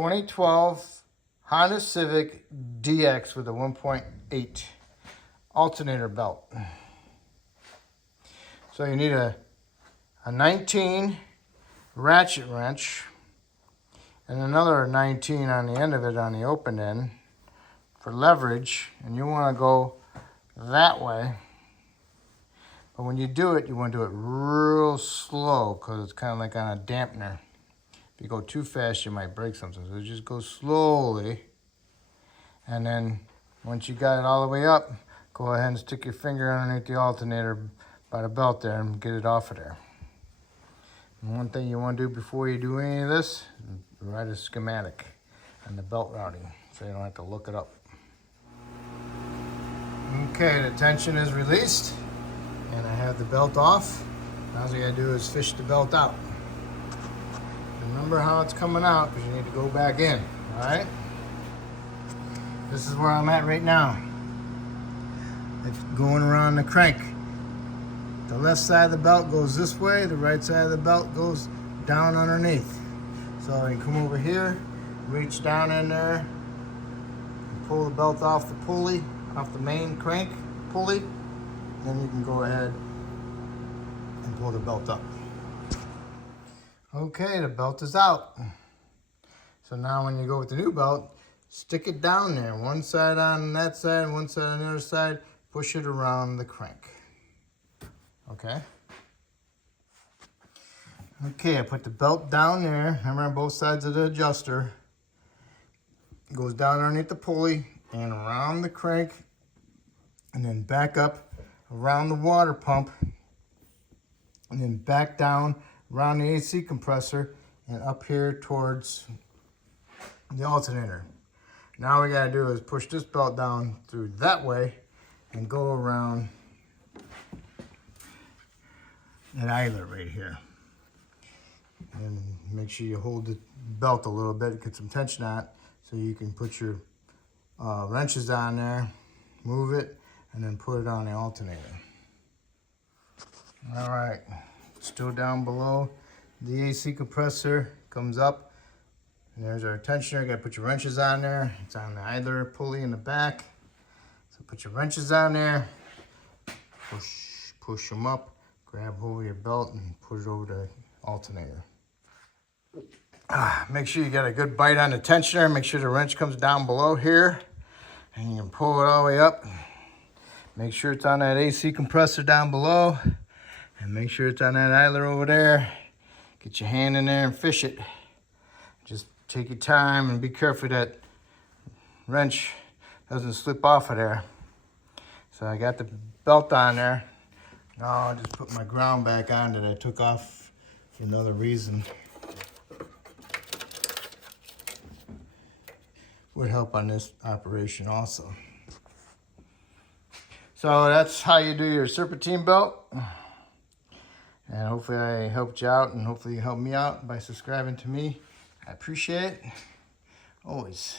2012 Honda Civic DX with a 1.8 alternator belt. So you need a 19 ratchet wrench and another 19 on the end of it on the open end for leverage, and you want to go that way. But when you do it, you want to do it real slow because it's kind of like on a dampener. If you go too fast, you might break something. So just go slowly. And then once you got it all the way up, go ahead and stick your finger underneath the alternator by the belt there and get it off of there. And one thing you want to do before you do any of this, write a schematic on the belt routing so you don't have to look it up. Okay, the tension is released and I have the belt off. Now all you gotta do is fish the belt out. Remember how it's coming out because you need to go back in, all right? This is where I'm at right now. It's going around the crank. The left side of the belt goes this way, the right side of the belt goes down underneath. So you come over here, reach down in there, and pull the belt off the pulley, off the main crank pulley, then you can go ahead and pull the belt up. Okay, the belt is out. So now when you go with the new belt, stick it down there. One side on that side, one side on the other side, push it around the crank. Okay. Okay, I put the belt down there. Remember on both sides of the adjuster. It goes down underneath the pulley and around the crank and then back up around the water pump and then back down around the AC compressor and up here towards the alternator. Now all we gotta do is push this belt down through that way and go around that idler right here. And make sure you hold the belt a little bit, get some tension on it, so you can put your wrenches on there, move it, and then put it on the alternator. All right, still down below the AC compressor, comes up, and there's our tensioner. You gotta put your wrenches on there. It's on the idler pulley in the back. So put your wrenches on there, push them up, grab hold of your belt and put it over the alternator. Make sure you got a good bite on the tensioner. Make sure the wrench comes down below here and you can pull it all the way up. Make sure it's on that AC compressor down below and make sure it's on that idler over there. Get your hand in there and fish it. Just take your time and be careful that wrench doesn't slip off of there. So I got the belt on there. Now I'll just put my ground back on that I took off for another reason. Would help on this operation also. So that's how you do your Serpentine belt. And hopefully I helped you out and hopefully you helped me out by subscribing to me. I appreciate it. Always.